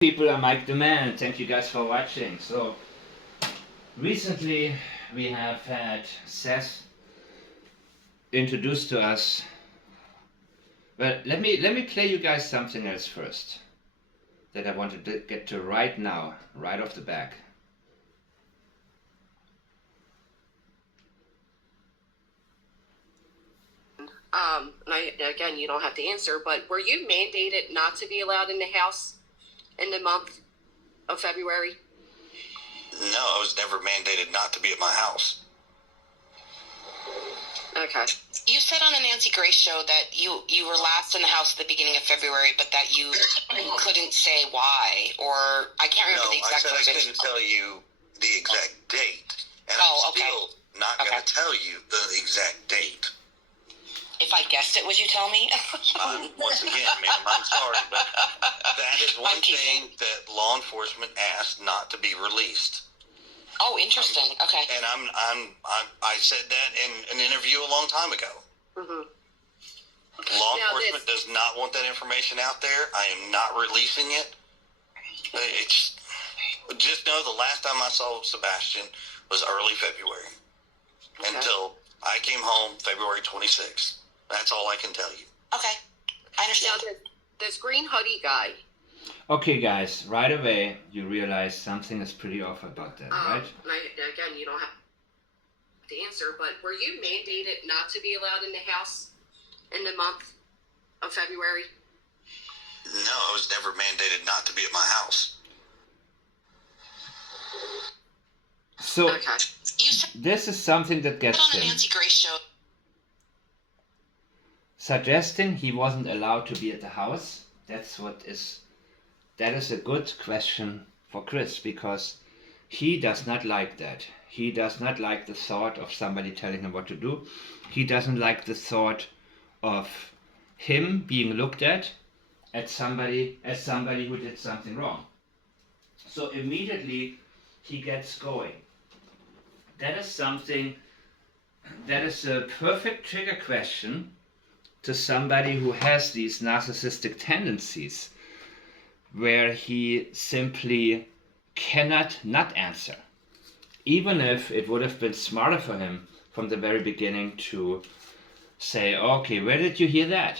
People, I'm Mike the Man. Thank you guys for watching. So recently we have had Seth introduced to us. Well, let me play you guys something else first that I want to get to right now, right off the back. Again, you don't have to answer, but were you mandated not to be allowed in the house in the month of February? No, I was never mandated not to be at my house. Okay. You said on the Nancy Grace show that you were last in the house at the beginning of February, but that you couldn't say why, or I can't remember the exact I verbiage. couldn't tell you the exact date, and Oh, I'm still not going to tell you the exact date. If I guessed it, would you tell me? Once again, ma'am, I'm sorry, but that is one thing that law enforcement asked not to be released. Oh, interesting. Okay. And I said that in an interview a long time ago. Mm-hmm. Law enforcement does not want that information out there. I am not releasing it. It's just know the last time I saw Sebastian was early February. Okay. Until I came home February 26th. That's all I can tell you. Okay. I understand. Now, this green hoodie guy. Okay guys, right away you realize something is pretty off about that, right? Again, you don't have to answer, but were you mandated not to be allowed in the house in the month of February? No, I was never mandated not to be at my house. So this is something that gets on the him Nancy Grace show suggesting he wasn't allowed to be at the house. That is a good question for Chris, because he does not like that. He does not like the thought of somebody telling him what to do. He doesn't like the thought of him being looked at somebody who did something wrong. So immediately he gets going. That is a perfect trigger question to somebody who has these narcissistic tendencies, where he simply cannot not answer. Even if it would have been smarter for him from the very beginning to say, okay, where did you hear that?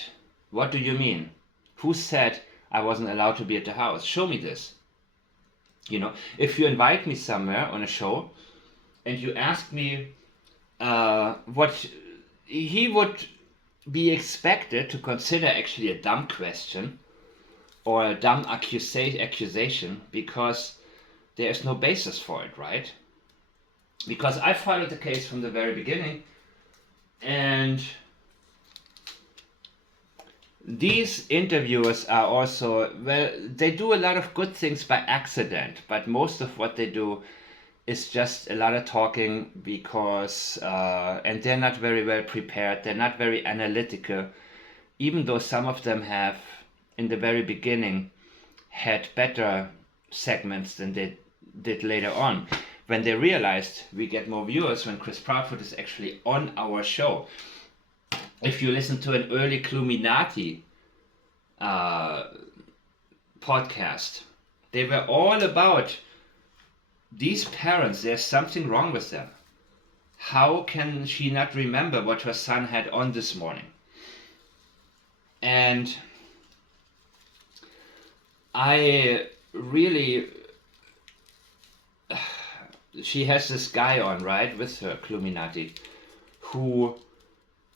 What do you mean? Who said I wasn't allowed to be at the house? Show me this. If you invite me somewhere on a show and you ask me what he would be expected to consider actually a dumb question or a dumb accusation, because there is no basis for it, right? Because I followed the case from the very beginning, and these interviewers are also, well, they do a lot of good things by accident, but most of what they do is just a lot of talking because, and they're not very well prepared, they're not very analytical, even though some of them have, in the very beginning, had better segments than they did later on, when they realized we get more viewers when Chris Proudfoot is actually on our show. If you listen to an early Cluminati podcast, they were all about these parents. There's something wrong with them. How can she not remember what her son had on this morning? And I really, she has this guy on, right, with her, Cluminati, who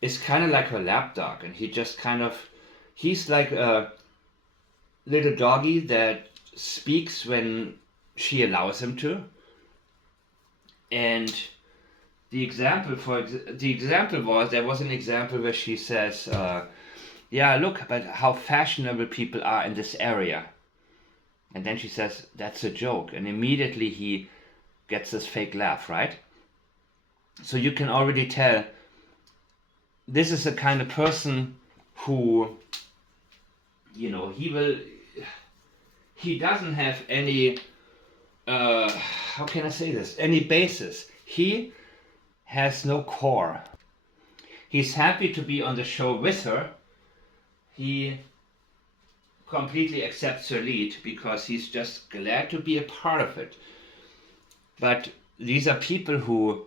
is kind of like her lapdog, and he's like a little doggy that speaks when she allows him to. And the example was, there was an example where she says, yeah, look, but how fashionable people are in this area. And then she says, that's a joke. And immediately he gets this fake laugh, right? So you can already tell this is the kind of person who, he doesn't have any, how can I say this? Any basis. He has no core. He's happy to be on the show with her. He completely accepts her lead because he's just glad to be a part of it. But these are people who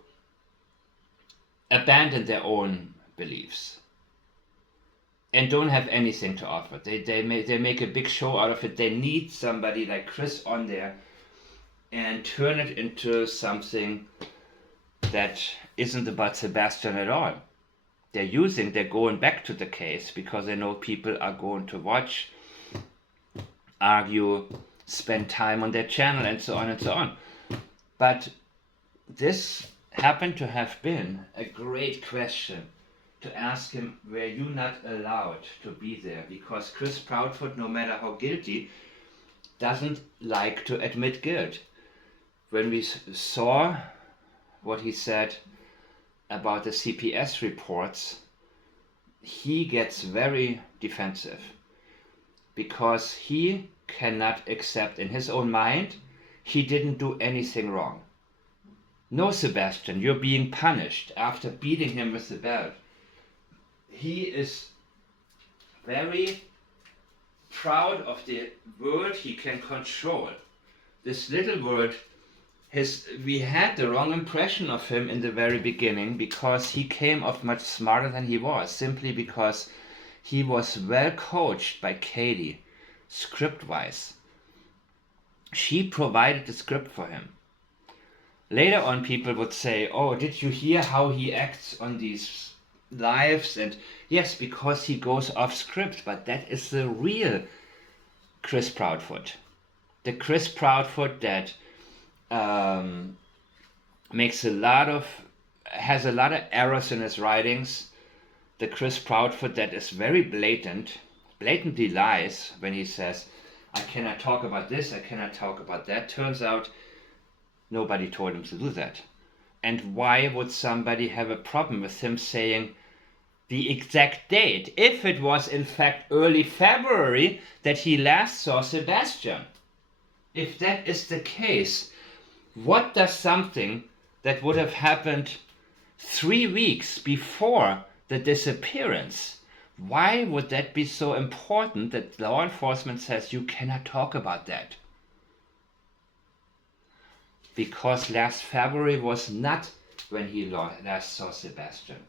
abandon their own beliefs and don't have anything to offer. They make a big show out of it. They need somebody like Chris on there and turn it into something that isn't about Sebastian at all. They're going back to the case because they know people are going to watch, argue, spend time on their channel, and so on and so on. But this happened to have been a great question to ask him, were you not allowed to be there? Because Chris Proudfoot, no matter how guilty, doesn't like to admit guilt. When we saw what he said about the CPS reports, he gets very defensive because he cannot accept in his own mind he didn't do anything wrong. No, Sebastian, you're being punished after beating him with the belt. He is very proud of the world he can control. This little world, we had the wrong impression of him in the very beginning because he came off much smarter than he was, simply because he was well coached by Katie, script-wise. She provided the script for him. Later on, people would say, oh, did you hear how he acts on these lives? And yes, because he goes off script, but that is the real Chris Proudfoot. The Chris Proudfoot that has a lot of errors in his writings. The Chris Proudfoot that is very blatantly lies when he says, I cannot talk about this, I cannot talk about that. Turns out nobody told him to do that. And why would somebody have a problem with him saying the exact date, if it was in fact early February that he last saw Sebastian? If that is the case, what does something that would have happened 3 weeks before the disappearance, why would that be so important that law enforcement says you cannot talk about that? Because last February was not when he last saw Sebastian.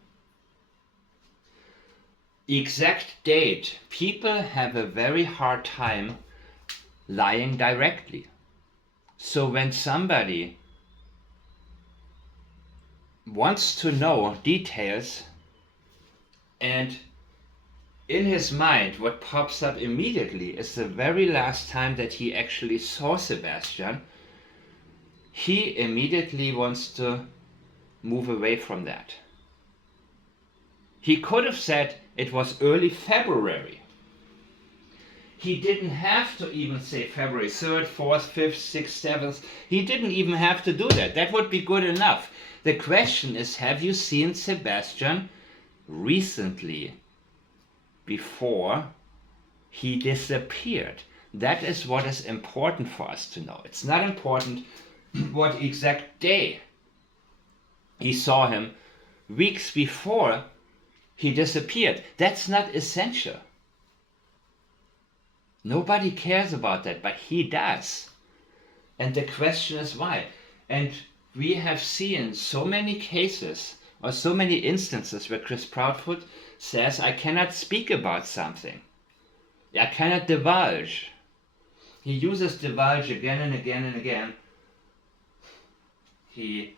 Exact date. People have a very hard time lying directly. So when somebody wants to know details and in his mind what pops up immediately is the very last time that he actually saw Sebastian, he immediately wants to move away from that. He could have said it was early February. He didn't have to even say February 3rd, 4th, 5th, 6th, 7th. He didn't even have to do that. That would be good enough. The question is, have you seen Sebastian recently before he disappeared? That is what is important for us to know. It's not important what exact day he saw him weeks before he disappeared. That's not essential. Nobody cares about that, but he does. And the question is why. And we have seen so many cases or so many instances where Chris Proudfoot says, I cannot speak about something. I cannot divulge. He uses divulge again and again and again. He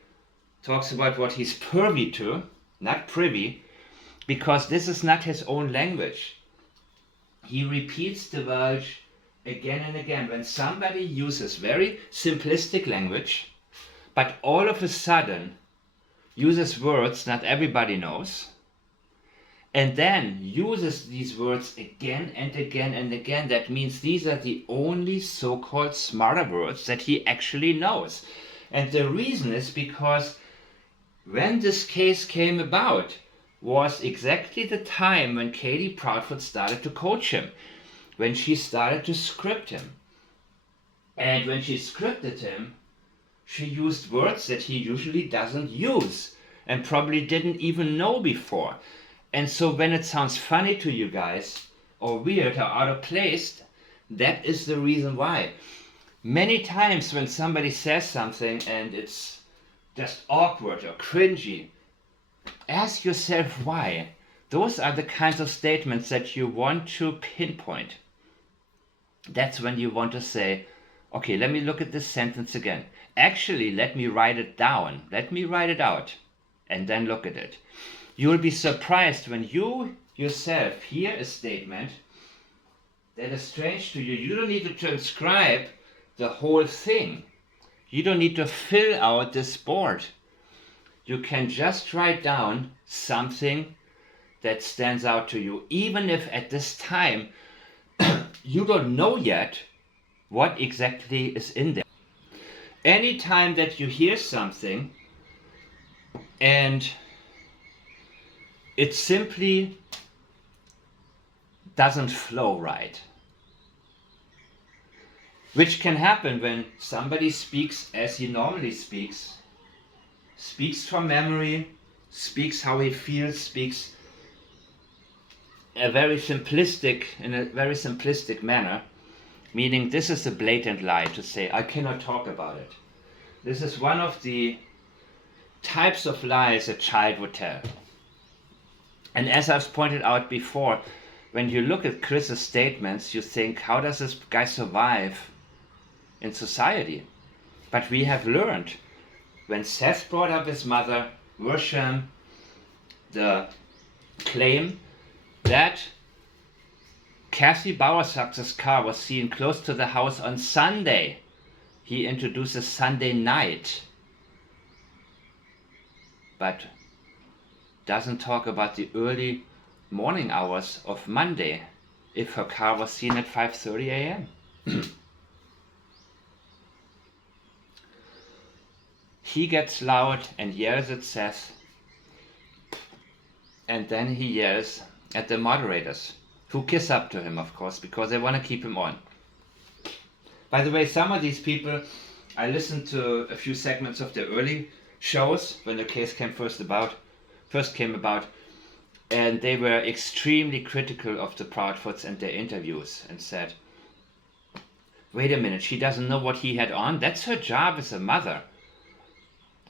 talks about what he's privy to, not privy, because this is not his own language. He repeats divulge again and again. When somebody uses very simplistic language, but all of a sudden uses words not everybody knows, and then uses these words again and again and again, that means these are the only so-called smarter words that he actually knows. And the reason is because when this case came about was exactly the time when Katie Proudfoot started to coach him, when she started to script him. And when she scripted him, she used words that he usually doesn't use and probably didn't even know before. And so when it sounds funny to you guys, or weird or out of place, That is the reason why. Many times when somebody says something and it's just awkward or cringy, ask yourself why. Those are the kinds of statements that you want to pinpoint. That's when you want to say, okay, let me look at this sentence again. Actually, let me write it down. Let me write it out and then look at it. You'll be surprised when you yourself hear a statement that is strange to you. You don't need to transcribe the whole thing. You don't need to fill out this board. You can just write down something that stands out to you, even if at this time you don't know yet what exactly is in there. Anytime that you hear something and it simply doesn't flow right, which can happen when somebody speaks as he normally speaks from memory, speaks how he feels, speaks in a very simplistic manner, meaning this is a blatant lie to say, I cannot talk about it. This is one of the types of lies a child would tell. And as I've pointed out before, when you look at Chris's statements, you think, how does this guy survive in society? But we have learned, when Seth brought up his mother, Worsham, the claim that Kathy Bowersax's car was seen close to the house on Sunday. He introduces Sunday night, but doesn't talk about the early morning hours of Monday, if her car was seen at 5:30 a.m. He gets loud and yells at Seth, and then he yells at the moderators, who kiss up to him, of course, because they want to keep him on. By the way, some of these people, I listened to a few segments of the early shows when the case first came about, and they were extremely critical of the Proudfoots and their interviews and said, wait a minute, she doesn't know what he had on? That's her job as a mother.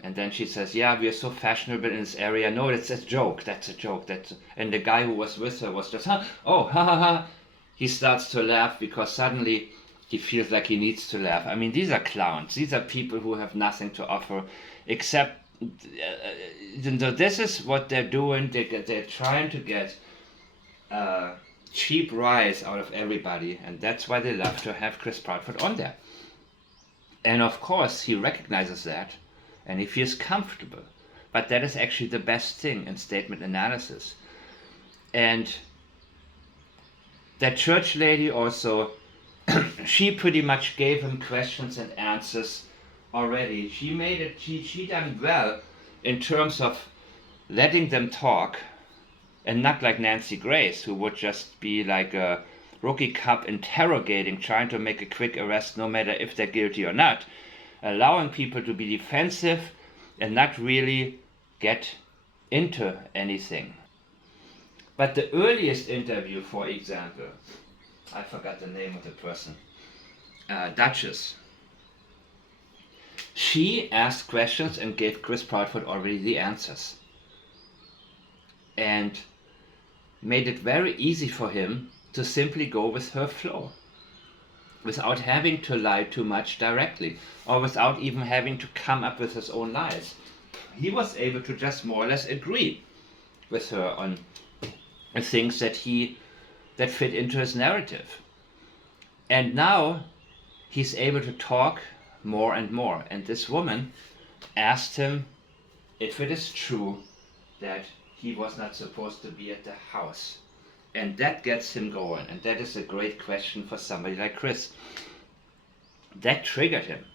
And then she says, yeah, we are so fashionable in this area. No, it's a joke. That's a joke. And the guy who was with her was just, ha ha. He starts to laugh because suddenly he feels like he needs to laugh. I mean, these are clowns. These are people who have nothing to offer except, this is what they're doing. They're trying to get cheap rise out of everybody. And that's why they love to have Chris Proudfoot on there. And of course, he recognizes that. And he feels comfortable. But that is actually the best thing in statement analysis. And that church lady also, she pretty much gave him questions and answers already. She done well in terms of letting them talk, and not like Nancy Grace, who would just be like a rookie cop interrogating, trying to make a quick arrest no matter if they're guilty or not. Allowing people to be defensive and not really get into anything. But the earliest interview, for example, I forgot the name of the person, Duchess. She asked questions and gave Chris Proudfoot already the answers. And made it very easy for him to simply go with her flow, without having to lie too much directly, or without even having to come up with his own lies. He was able to just more or less agree with her on things that fit into his narrative. And now he's able to talk more and more. And this woman asked him if it is true that he was not supposed to be at the house. And that gets him going. And that is a great question for somebody like Chris. That triggered him.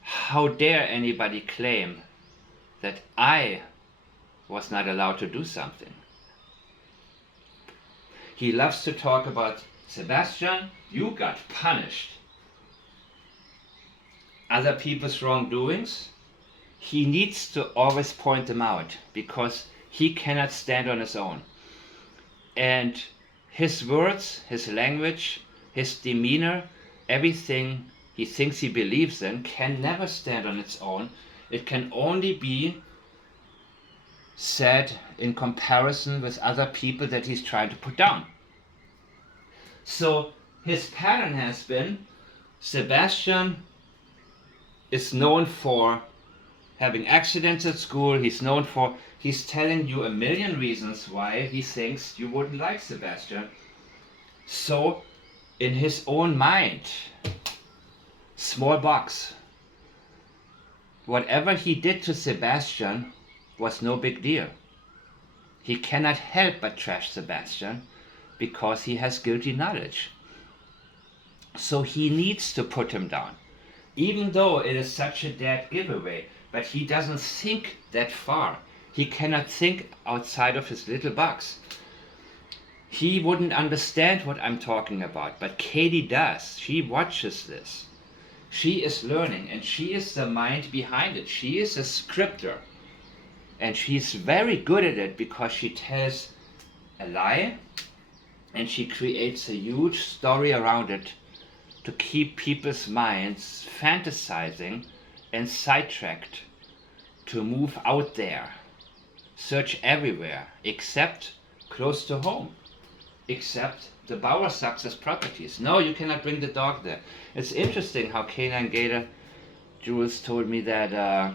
How dare anybody claim that I was not allowed to do something? He loves to talk about, Sebastian, you got punished. Other people's wrongdoings, he needs to always point them out because he cannot stand on his own. And his words, his language, his demeanor, everything he thinks he believes in can never stand on its own. It can only be said in comparison with other people that he's trying to put down. So his pattern has been, Sebastian is known for having accidents at school. He's telling you a million reasons why he thinks you wouldn't like Sebastian. So in his own mind, small box, whatever he did to Sebastian was no big deal. He cannot help but trash Sebastian because he has guilty knowledge. So he needs to put him down, even though it is such a dead giveaway. But he doesn't think that far. He cannot think outside of his little box. He wouldn't understand what I'm talking about, but Katie does. She watches this. She is learning, and she is the mind behind it. She is a scripter, and she's very good at it because she tells a lie and she creates a huge story around it to keep people's minds fantasizing and sidetracked, to move out there, search everywhere except close to home, except the Bauer success properties. No, you cannot bring the dog there. It's interesting how Canine Gator Jules told me that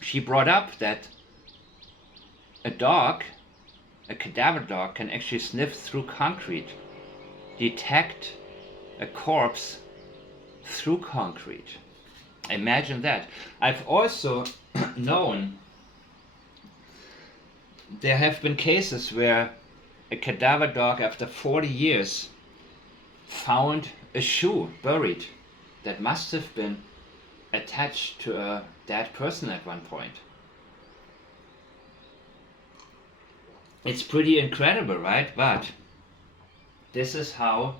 she brought up that a cadaver dog, can actually sniff through concrete, detect a corpse through concrete. Imagine that. I've also known there have been cases where a cadaver dog after 40 years found a shoe buried that must have been attached to a dead person at one point. It's pretty incredible, right? But this is how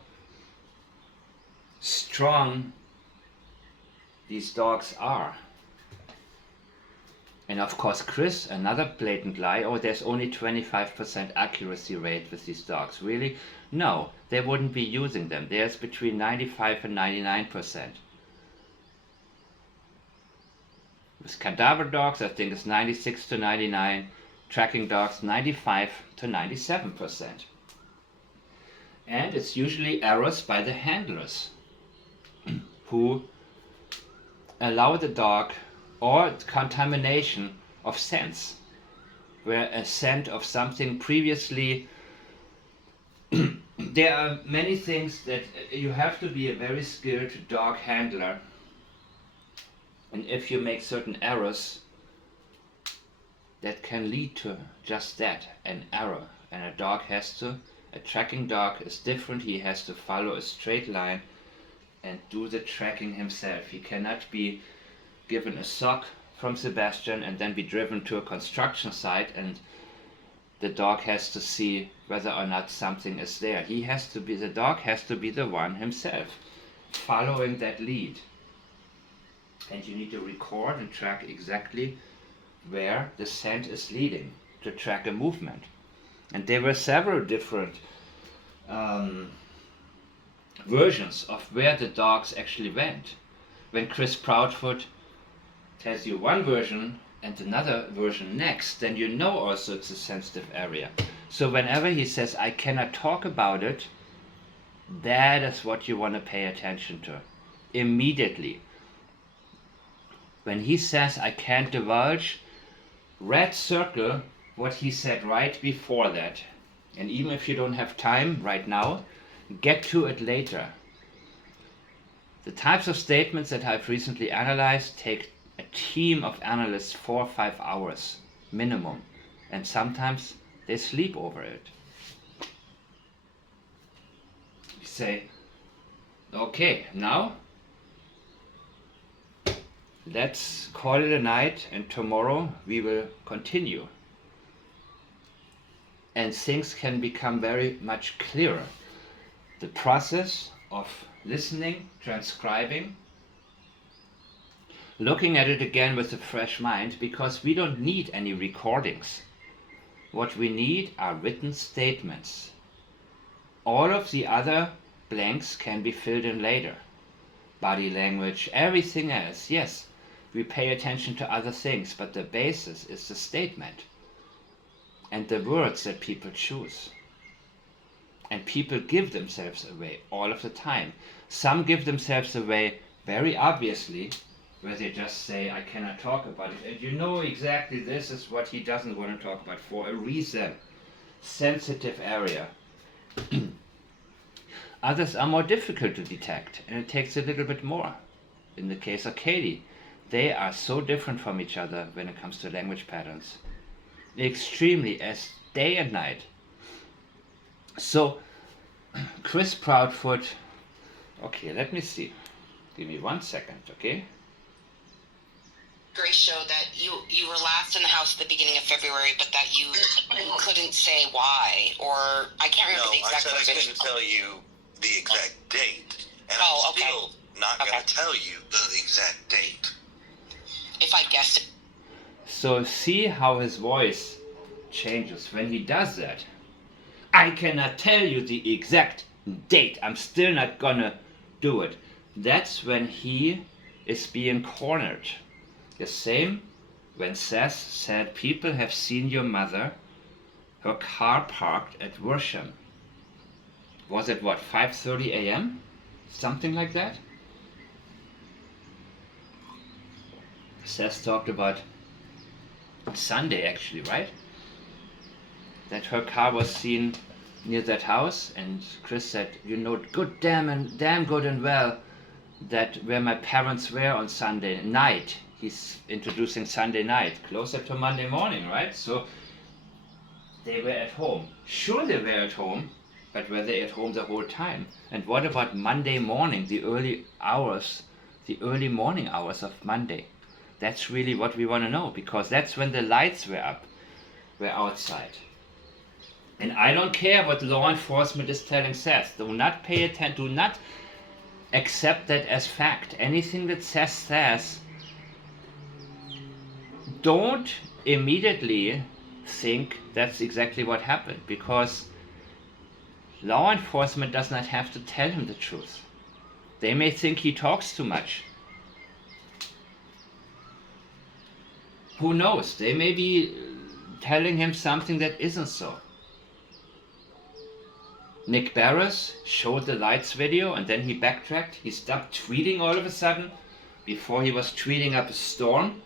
strong these dogs are. And of course Chris, another blatant lie, oh, there's only 25% accuracy rate with these dogs. Really? No, they wouldn't be using them. There's between 95 and 99%. With cadaver dogs, I think it's 96 to 99. Tracking dogs, 95 to 97%. And it's usually errors by the handlers who allow the dog, or contamination of scents, where a scent of something previously there are many things that you have to be a very skilled dog handler, and if you make certain errors, that can lead to just that, an error. And a tracking dog is different. He has to follow a straight line and do the tracking himself. He cannot be given a sock from Sebastian and then be driven to a construction site and the dog has to see whether or not something is there. The dog has to be the one himself following that lead. And you need to record and track exactly where the scent is leading to track a movement. And there were several different versions of where the dogs actually went. When Chris Proudfoot tells you one version and another version next, then you know also it's a sensitive area. So whenever he says, I cannot talk about it, that is what you want to pay attention to immediately. When he says, I can't divulge, red circle what he said right before that. And even if you don't have time right now, get to it later. The types of statements that I've recently analyzed take a team of analysts 4 or 5 hours minimum, and sometimes they sleep over it. You say, okay, now let's call it a night and tomorrow we will continue. And things can become very much clearer. The process of listening, transcribing, looking at it again with a fresh mind, because we don't need any recordings. What we need are written statements. All of the other blanks can be filled in later. Body language, everything else. Yes, we pay attention to other things, but the basis is the statement and the words that people choose. And people give themselves away all of the time. Some give themselves away very obviously, where they just say, I cannot talk about it. And you know exactly this is what he doesn't want to talk about for a reason. Sensitive area. Others are more difficult to detect, and it takes a little bit more. In the case of Katie, they are so different from each other when it comes to language patterns. Extremely, as day and night. So, Chris Proudfoot, okay, let me see. Give me 1 second, okay? Grace showed that you were last in the house at the beginning of February, but that you couldn't say why, or I can't remember the exact I verbiage. couldn't tell you the exact date, and Oh, I'm okay. still not going to tell you the exact date. If I guessed it. So see how his voice changes when he does that. I cannot tell you the exact date. I'm still not gonna do it. That's when he is being cornered. The same when Seth said, people have seen your mother, her car parked at Worsham. Was it what, 5:30 a.m.? Something like that? Seth talked about Sunday actually, right? That her car was seen near that house, and Chris said, you know good damn good and well that where my parents were on Sunday night. He's introducing Sunday night, closer to Monday morning, right? So they were at home. Sure, they were at home, but were they at home the whole time? And what about Monday morning, the early morning hours of Monday? That's really what we want to know, because that's when the lights were outside. And I don't care what law enforcement is telling Seth. Do not pay attention. Do not accept that as fact. Anything that Seth says, don't immediately think that's exactly what happened, because law enforcement does not have to tell him the truth. They may think he talks too much. Who knows? They may be telling him something that isn't so. Nick Barris showed the lights video and then he backtracked. He stopped tweeting all of a sudden before he was tweeting up a storm.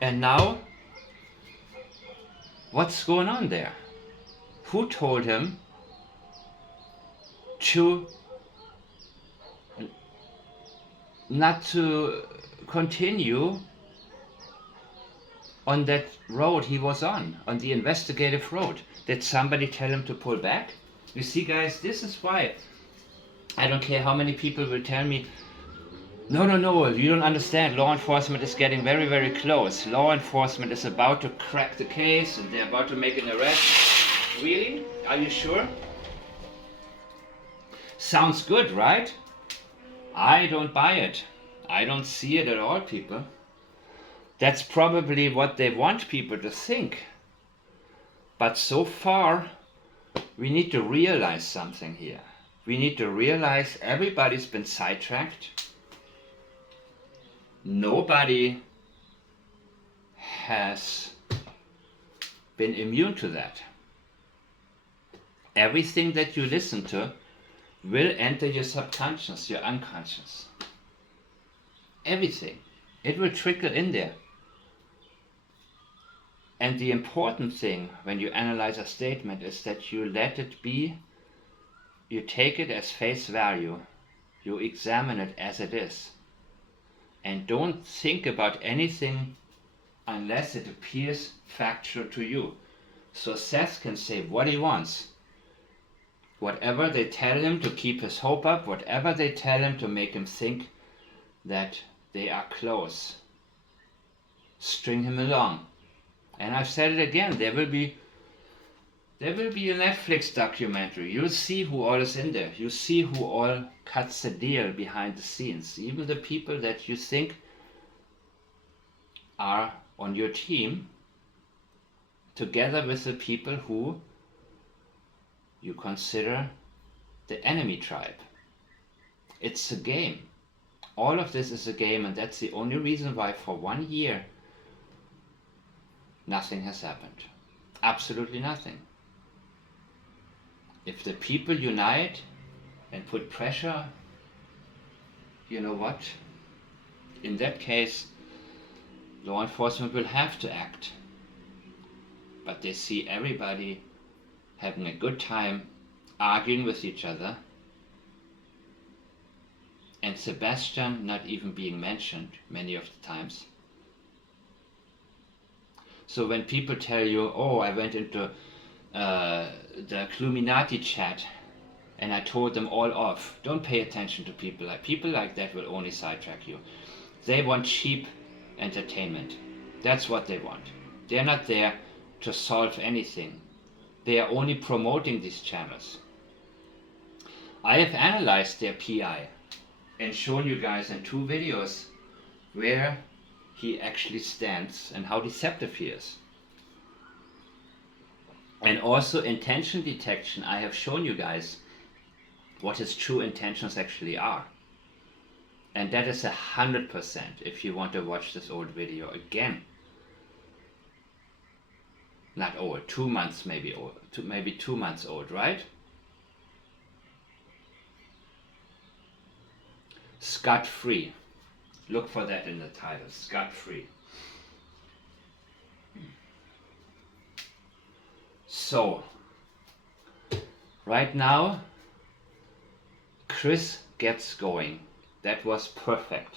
And now, what's going on there? Who told him to not to continue on that road he was on the investigative road? Did somebody tell him to pull back? You see, guys, this is why I don't care how many people will tell me, no, you don't understand. Law enforcement is getting very, very close. Law enforcement is about to crack the case and they're about to make an arrest. Really? Are you sure? Sounds good, right? I don't buy it. I don't see it at all, people. That's probably what they want people to think. But so far, we need to realize something here. We need to realize everybody's been sidetracked. Nobody has been immune to that. Everything that you listen to will enter your subconscious, your unconscious. Everything. It will trickle in there. And the important thing when you analyze a statement is that you let it be, you take it as face value, you examine it as it is. And don't think about anything unless it appears factual to you. So Seth can say what he wants. Whatever they tell him to keep his hope up, whatever they tell him to make him think that they are close, string him along. And I've said it again, there will be a Netflix documentary. You'll see who all is in there. You'll see who all cuts the deal behind the scenes. Even the people that you think are on your team, together with the people who you consider the enemy tribe. It's a game. All of this is a game, and that's the only reason why for 1 year nothing has happened. Absolutely nothing. If the people unite and put pressure, you know what? In that case, law enforcement will have to act. But they see everybody having a good time, arguing with each other, and Sebastian not even being mentioned many of the times. So when people tell you, oh, I went into the Illuminati chat and I told them all off, don't pay attention to people like that will only sidetrack you. They want cheap entertainment. That's what they want. They're not there to solve anything. They are only promoting these channels. I have analyzed their PI and shown you guys in 2 videos where he actually stands and how deceptive he is. And also intention detection, I have shown you guys what his true intentions actually are. And that is 100% if you want to watch this old video again. Not old, 2 months maybe old, maybe 2 months old, right? Scot-free. Look for that in the title, scot-free. So, right now, Chris gets going. That was perfect.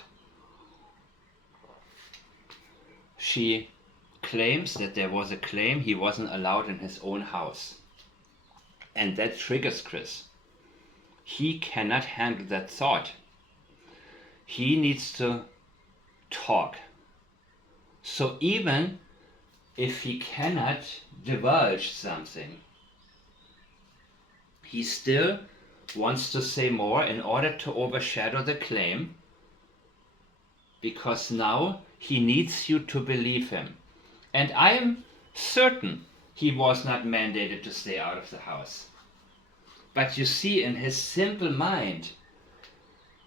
She claims that there was a claim he wasn't allowed in his own house. And that triggers Chris. He cannot handle that thought. He needs to talk. So even if he cannot divulge something, he still wants to say more in order to overshadow the claim, because now he needs you to believe him. And I am certain he was not mandated to stay out of the house. But you see, in his simple mind,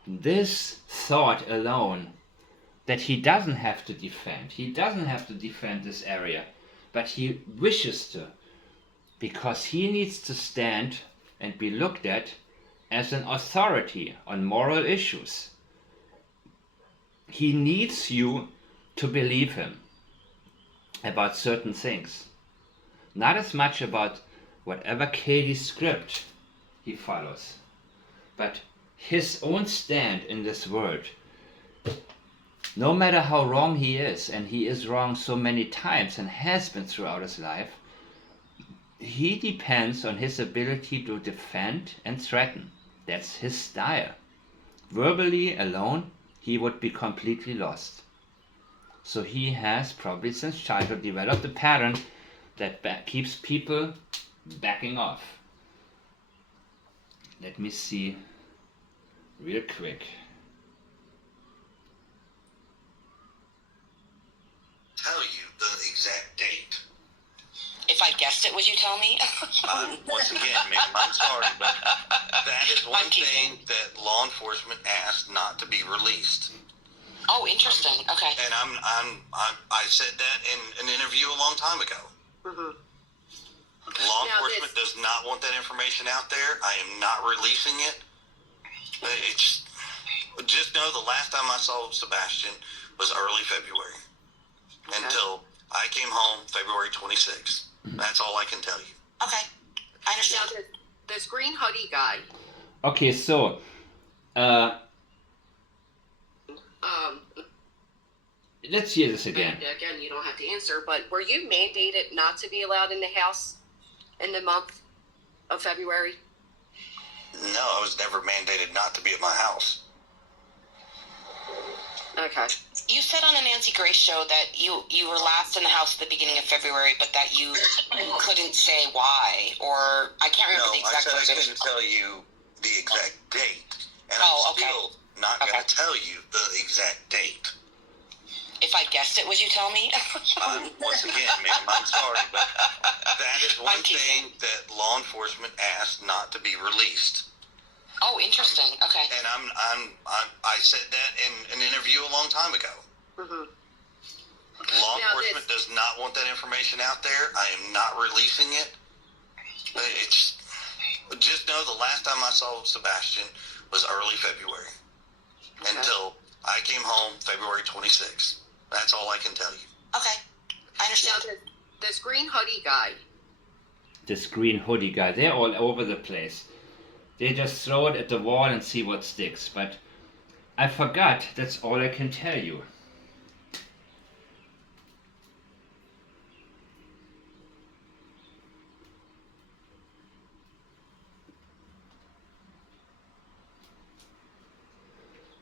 this thought alone, that he doesn't have to defend this area, but he wishes to, because he needs to stand and be looked at as an authority on moral issues. He needs you to believe him about certain things. Not as much about whatever Katie's script he follows, but his own stand in this world. No matter how wrong he is, and he is wrong so many times and has been throughout his life, he depends on his ability to defend and threaten. That's his style. Verbally alone, he would be completely lost. So he has probably since childhood developed a pattern that keeps people backing off. Let me see real quick. Tell you the exact date. If I guessed it, would you tell me? Once again, ma'am, I'm sorry, but that is one I'm teasing. thing that law enforcement asked not to be released. Oh, interesting. Okay. And I said that in an interview a long time ago. Mm-hmm. Law enforcement does not want that information out there. I am not releasing it. It's just know the last time I saw Sebastian was early February. Okay. Until I came home February 26th. That's all I can tell you. Okay. I understand. Now, this green hoodie guy, Okay, so let's hear this again. again, you don't have to answer, but were you mandated not to be allowed in the house in the month of February? No, I was never mandated not to be at my house. Okay. You said on the Nancy Grace show that you were last in the house at the beginning of February, but that you couldn't say why, or I can't remember the exact I version. couldn't tell you the exact date, and Oh, I'm okay. still not going to tell you the exact date. If I guessed it, would you tell me? Once again, ma'am, I'm sorry, but that is one thing that law enforcement asked not to be released. Oh, interesting. Okay. And I said that in an interview a long time ago. Mm-hmm. Law enforcement does not want that information out there. I am not releasing it. It's just know the last time I saw Sebastian was early February. Okay. Until I came home February 26th. That's all I can tell you. Okay. I understand. Now, this green hoodie guy. This green hoodie guy, they're all over the place. They just throw it at the wall and see what sticks. But I forgot, that's all I can tell you.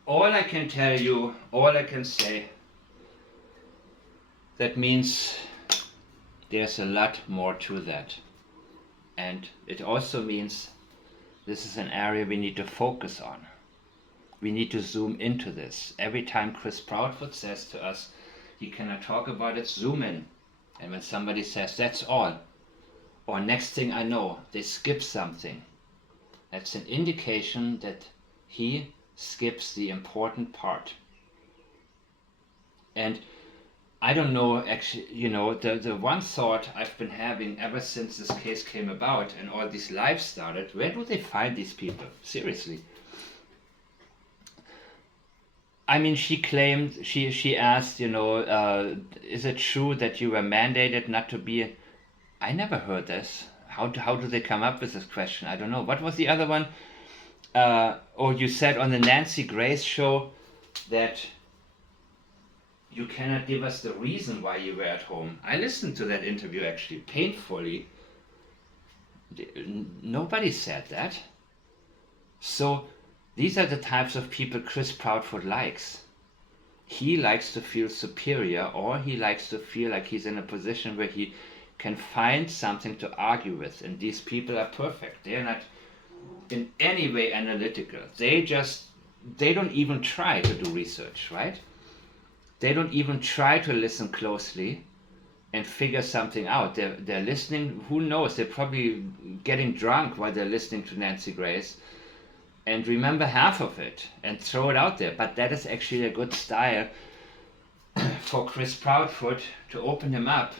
All I can tell you, all I can say, that means there's a lot more to that. And it also means this is an area we need to focus on. We need to zoom into this. Every time Chris Proudfoot says to us, he cannot talk about it, zoom in. And when somebody says, that's all, or next thing I know, they skip something, that's an indication that he skips the important part. And I don't know, actually, the one thought I've been having ever since this case came about and all these lives started, where do they find these people? Seriously. I mean, she claimed, she asked, is it true that you were mandated not to be... I never heard this. How do they come up with this question? I don't know. What was the other one? You said on the Nancy Grace show that you cannot give us the reason why you were at home. I listened to that interview actually, painfully. Nobody said that. So these are the types of people Chris Proudfoot likes. He likes to feel superior, or he likes to feel like he's in a position where he can find something to argue with. And these people are perfect. They're not in any way analytical. They don't even try to do research, right? They don't even try to listen closely and figure something out. They're listening, who knows, they're probably getting drunk while they're listening to Nancy Grace and remember half of it and throw it out there. But that is actually a good style for Chris Proudfoot to open him up.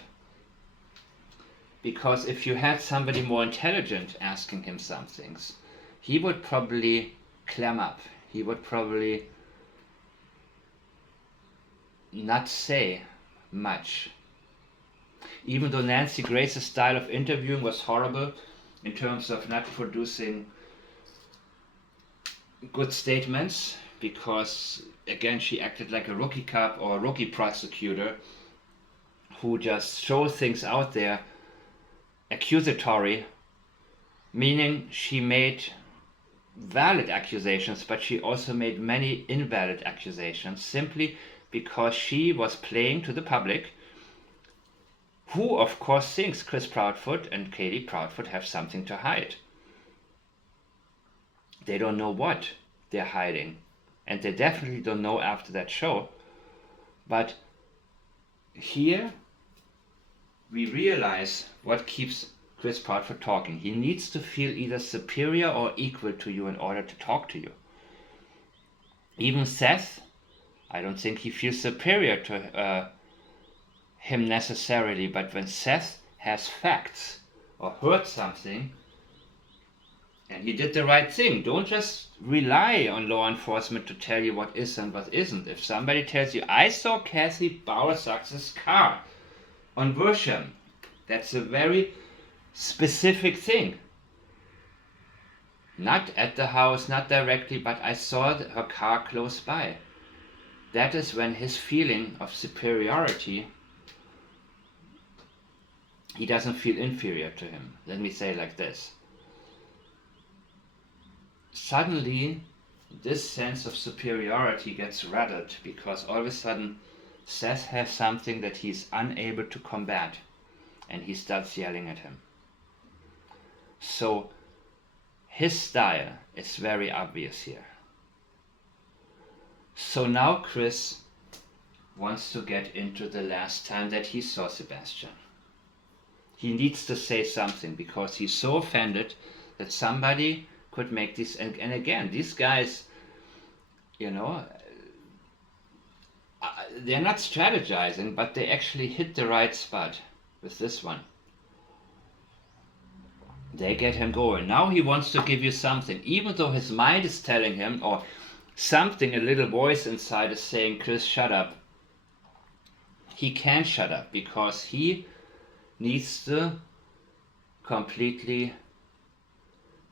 Because if you had somebody more intelligent asking him some things, he would probably clam up. He would probably not say much. Even though Nancy Grace's style of interviewing was horrible in terms of not producing good statements, because again she acted like a rookie cop or a rookie prosecutor who just throws things out there accusatory, meaning she made valid accusations, but she also made many invalid accusations simply because she was playing to the public, who of course thinks Chris Proudfoot and Katie Proudfoot have something to hide. They don't know what they're hiding, and they definitely don't know after that show. But here we realize what keeps Chris Proudfoot talking. He needs to feel either superior or equal to you in order to talk to you. Even Seth, I don't think he feels superior to him necessarily, but when Seth has facts or heard something, and he did the right thing, don't just rely on law enforcement to tell you what is and what isn't. If somebody tells you, I saw Kathy Bowersox's car on Worsham, that's a very specific thing. Not at the house, not directly, but I saw her car close by. That is when his feeling of superiority, he doesn't feel inferior to him. Let me say it like this. Suddenly, this sense of superiority gets rattled because all of a sudden Seth has something that he's unable to combat, and he starts yelling at him. So his style is very obvious here. So now Chris wants to get into the last time that he saw Sebastian. He needs to say something because he's so offended that somebody could make this. And again, these guys, you know, they're not strategizing, but they actually hit the right spot with this one. They get him going. Now he wants to give you something, even though his mind is telling him, or something, a little voice inside is saying, Chris, shut up. He can't shut up because he needs to completely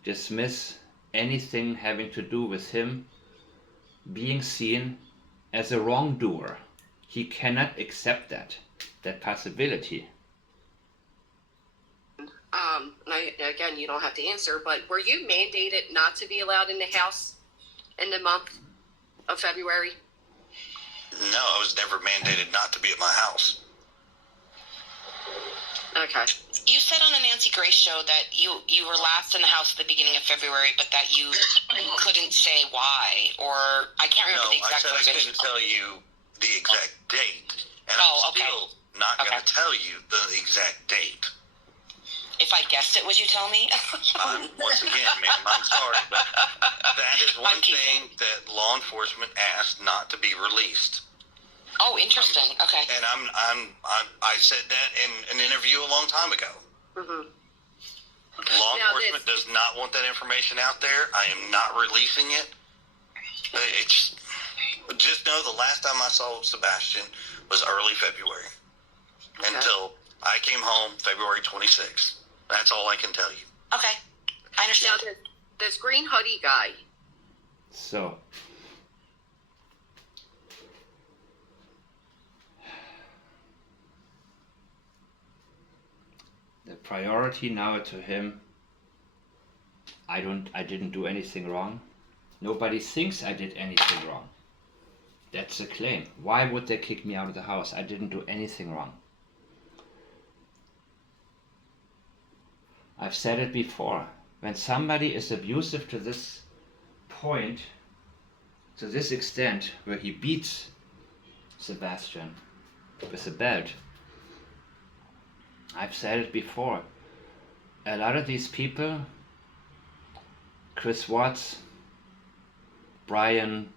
dismiss anything having to do with him being seen as a wrongdoer. He cannot accept that possibility. Again, you don't have to answer, but were you mandated not to be allowed in the house in the month of February? No, I was never mandated not to be at my house. Okay. You said on the Nancy Grace show that you were last in the house at the beginning of February, but that you couldn't say why, or I can't remember the exact I verbiage. couldn't tell you the exact date, and Oh, I'm okay. still not going to tell you the exact date. If I guessed it, would you tell me? Once again, ma'am, I'm sorry, but that is one I'm teasing. thing that law enforcement asked not to be released. Oh, interesting. Okay. And I said that in an interview a long time ago. Mm-hmm. Law enforcement does not want that information out there. I am not releasing it. It's just know the last time I saw Sebastian was early February. Okay. Until I came home February 26th. That's all I can tell you. Okay. I Now, understand. this green hoodie guy, So, the priority now to him, I didn't do anything wrong. Nobody thinks I did anything wrong. That's the claim. Why would they kick me out of the house? I didn't do anything wrong. I've said it before. When somebody is abusive to this point, to this extent, where he beats Sebastian with a belt, I've said it before. A lot of these people, Chris Watts, Brian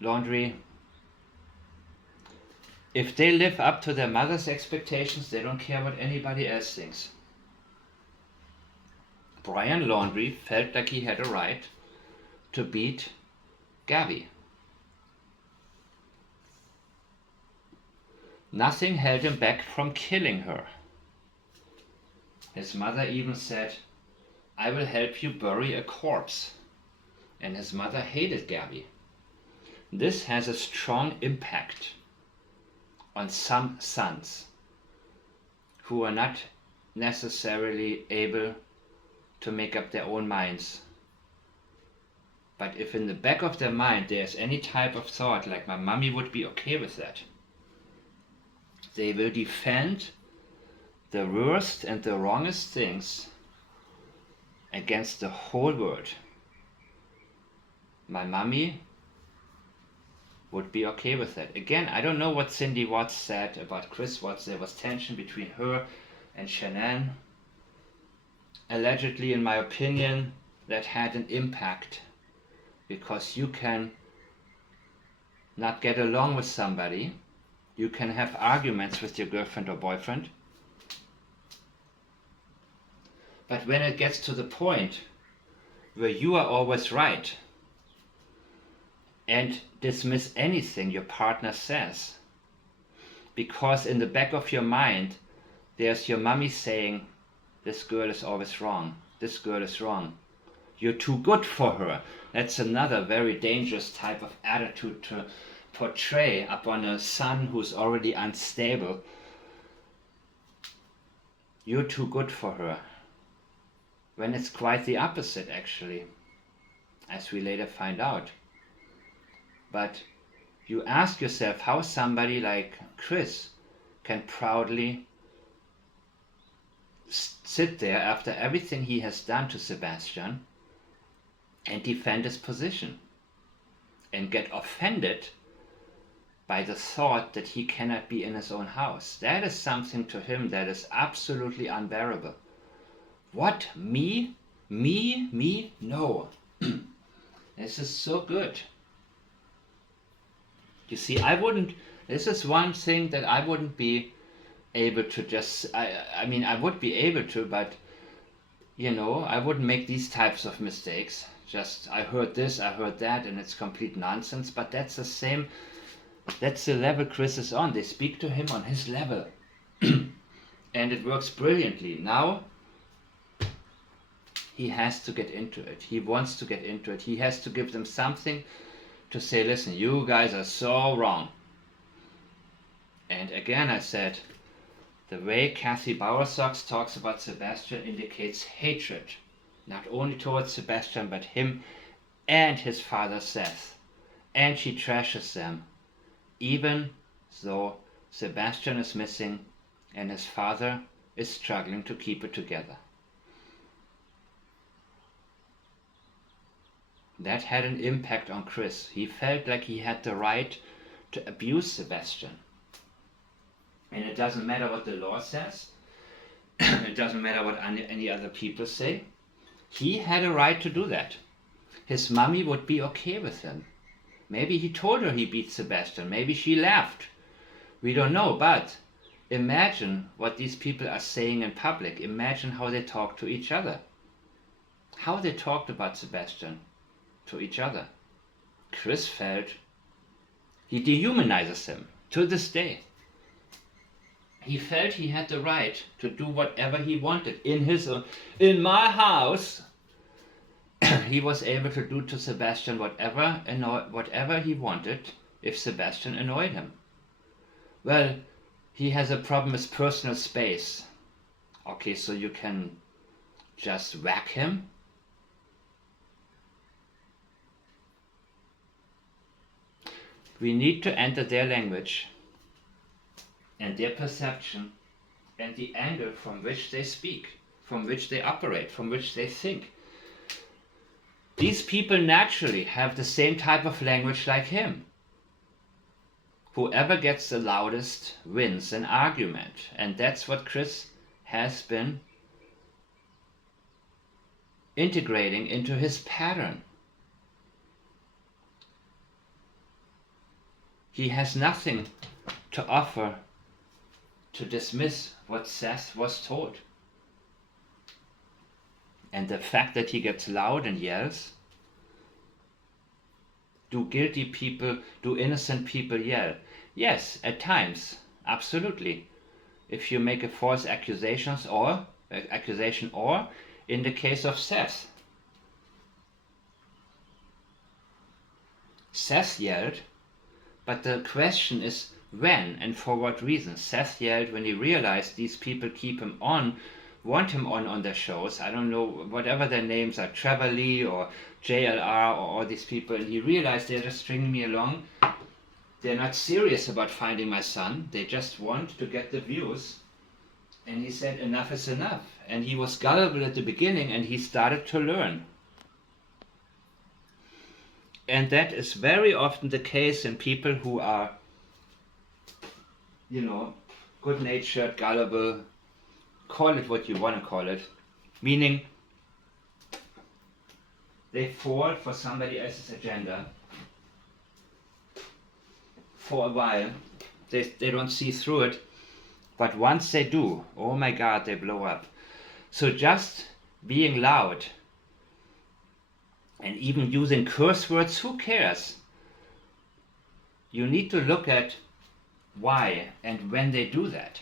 Laundrie, if they live up to their mother's expectations, they don't care what anybody else thinks. Brian Laundrie felt like he had a right to beat Gabby. Nothing held him back from killing her. His mother even said, I will help you bury a corpse. And his mother hated Gabby. This has a strong impact on some sons who are not necessarily able to make up their own minds. But if in the back of their mind there's any type of thought like my mommy would be okay with that, they will defend the worst and the wrongest things against the whole world. My mommy would be okay with that. Again, I don't know what Cindy Watts said about Chris Watts. There was tension between her and Shanann. Allegedly, in my opinion, that had an impact, because you can not get along with somebody, you can have arguments with your girlfriend or boyfriend, but when it gets to the point where you are always right and dismiss anything your partner says, because in the back of your mind there's your mommy saying, this girl is always wrong, this girl is wrong, you're too good for her. That's another very dangerous type of attitude to portray upon a son who's already unstable. You're too good for her. When it's quite the opposite, actually, as we later find out. But you ask yourself how somebody like Chris can proudly sit there after everything he has done to Sebastian and defend his position and get offended by the thought that he cannot be in his own house. That is something to him that is absolutely unbearable. What? Me? Me? Me? No. This is so good. You see, this is one thing that I wouldn't be able to just, I mean, I would be able to, but, I wouldn't make these types of mistakes. Just, I heard this, I heard that, and it's complete nonsense, but that's the level Chris is on. They speak to him on his level. And it works brilliantly. Now, he has to get into it. He wants to get into it. He has to give them something to say, listen, you guys are so wrong. And again, I said, the way Kathy Bowersox talks about Sebastian indicates hatred, not only towards Sebastian, but him and his father Seth. And she trashes them, even though Sebastian is missing and his father is struggling to keep it together. That had an impact on Chris. He felt like he had the right to abuse Sebastian. And it doesn't matter what the law says. It doesn't matter what any other people say. He had a right to do that. His mommy would be okay with him. Maybe he told her he beat Sebastian. Maybe she laughed. We don't know, but imagine what these people are saying in public. Imagine how they talk to each other. How they talked about Sebastian to each other. Chris felt he dehumanizes him to this day. He felt he had the right to do whatever he wanted in my house. He was able to do to Sebastian whatever he wanted if Sebastian annoyed him. Well, he has a problem with personal space. Okay, so you can just whack him? We need to enter their language and their perception and the angle from which they speak, from which they operate, from which they think. These people naturally have the same type of language like him. Whoever gets the loudest wins an argument, and that's what Chris has been integrating into his pattern. He has nothing to offer to dismiss what Seth was told. And the fact that he gets loud and yells, do innocent people yell? Yes, at times, absolutely. If you make a false accusation or in the case of Seth. Seth yelled, but the question is when and for what reason. Seth yelled when he realized these people want him on their shows. I don't know, whatever their names are, Trevor Lee or JLR or all these people, and he realized they're just stringing me along. They're not serious about finding my son. They just want to get the views. And he said, enough is enough. And he was gullible at the beginning, and he started to learn. And that is very often the case in people who are, good-natured, gullible, call it what you want to call it, meaning they fall for somebody else's agenda for a while. They don't see through it, but once they do, oh my God, they blow up. So just being loud and even using curse words, who cares? You need to look at why and when they do that.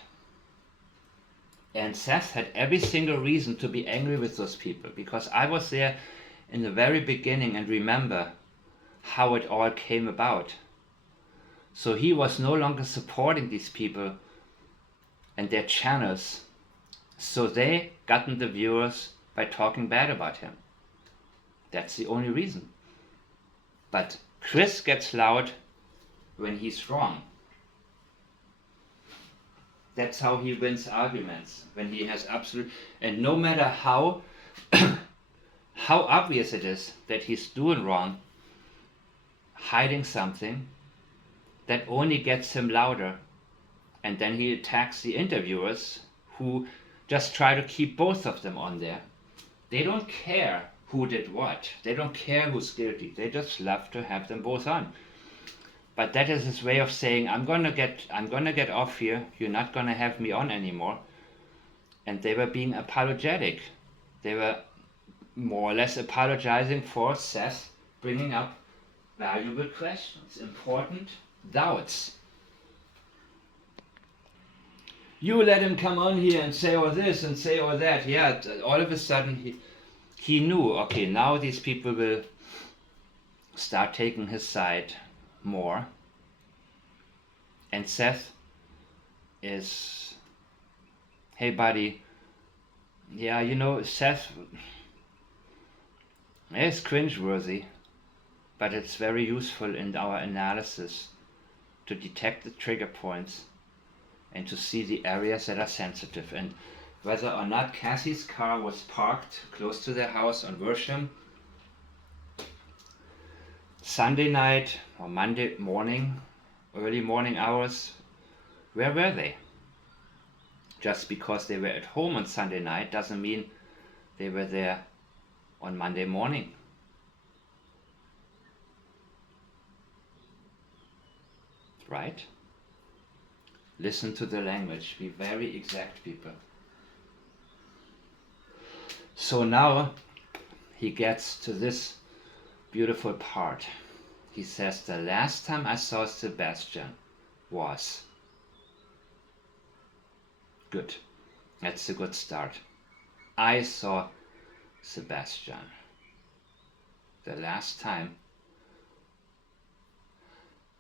And Seth had every single reason to be angry with those people, because I was there in the very beginning and remember how it all came about. So he was no longer supporting these people and their channels. So they gotten the viewers by talking bad about him. That's the only reason. But Chris gets loud when he's wrong. That's how he wins arguments, when he has absolute, and no matter how obvious it is that he's doing wrong, hiding something, that only gets him louder. And then he attacks the interviewers who just try to keep both of them on there. They don't care who did what. They don't care who's guilty. They just love to have them both on. But that is his way of saying, I'm gonna get off here. You're not gonna have me on anymore. And they were being apologetic. They were more or less apologizing for Seth bringing up valuable questions, important doubts. You let him come on here and say all this and say all that. Yeah, all of a sudden he knew, okay, now these people will start taking his side more. And Seth is, hey buddy, yeah, you know, Seth is cringeworthy, but it's very useful in our analysis to detect the trigger points and to see the areas that are sensitive. And whether or not Cassie's car was parked close to their house on Worsham, Sunday night or Monday morning, early morning hours, where were they? Just because they were at home on Sunday night doesn't mean they were there on Monday morning. Right? Listen to the language. Be very exact, people. So now he gets to this beautiful part. He says, the last time I saw Sebastian was. Good. That's a good start. I saw Sebastian. The last time.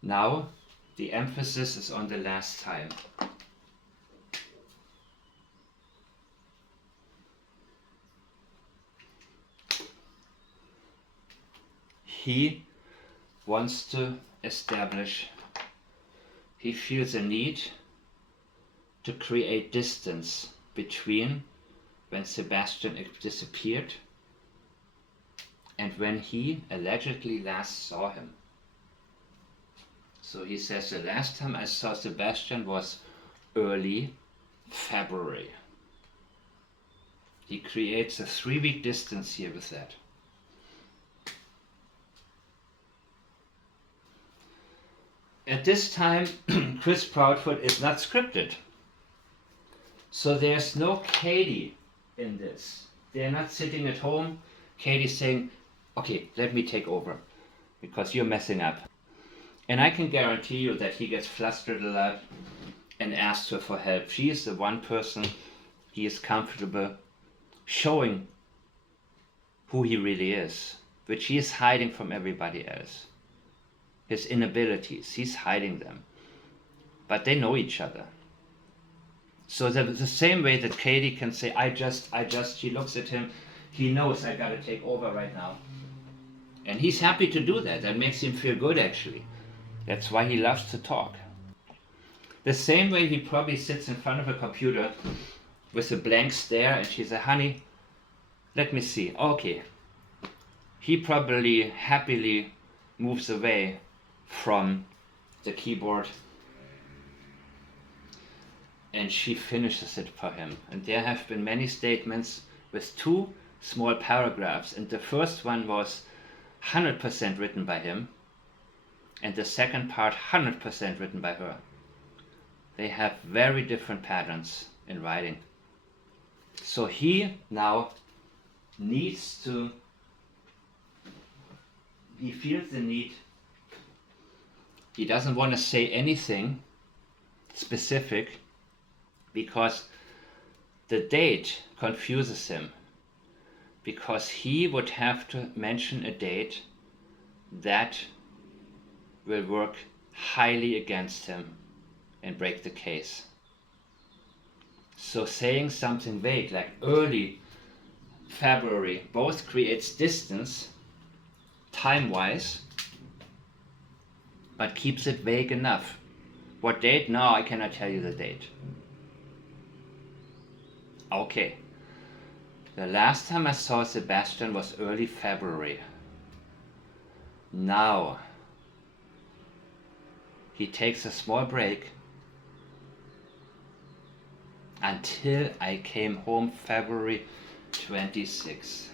Now the emphasis is on the last time. He wants to establish, he feels a need to create distance between when Sebastian disappeared and when he allegedly last saw him. So he says, the last time I saw Sebastian was early February. He creates a 3-week distance here with that. At this time, Chris Proudfoot is not scripted. So there's no Katie in this. They're not sitting at home. Katie's saying, okay, let me take over because you're messing up. And I can guarantee you that he gets flustered a lot and asks her for help. She is the one person he is comfortable showing who he really is, which he is hiding from everybody else. His inabilities, he's hiding them. But they know each other. So the same way that Katie can say, I just, she looks at him, he knows I gotta take over right now. And he's happy to do that. That makes him feel good, actually. That's why he loves to talk. The same way he probably sits in front of a computer with a blank stare and she says, honey, let me see. Okay. He probably happily moves away from the keyboard and she finishes it for him. And there have been many statements with 2 small paragraphs, and the first one was 100% written by him and the second part 100% written by her. They have very different patterns in writing. So he now needs to, he feels the need, he doesn't want to say anything specific because the date confuses him, because he would have to mention a date that will work highly against him and break the case. So saying something vague like early February both creates distance time-wise, but keeps it vague enough. What date? No, I cannot tell you the date. Okay. The last time I saw Sebastian was early February. Now, he takes a small break until I came home February 26th.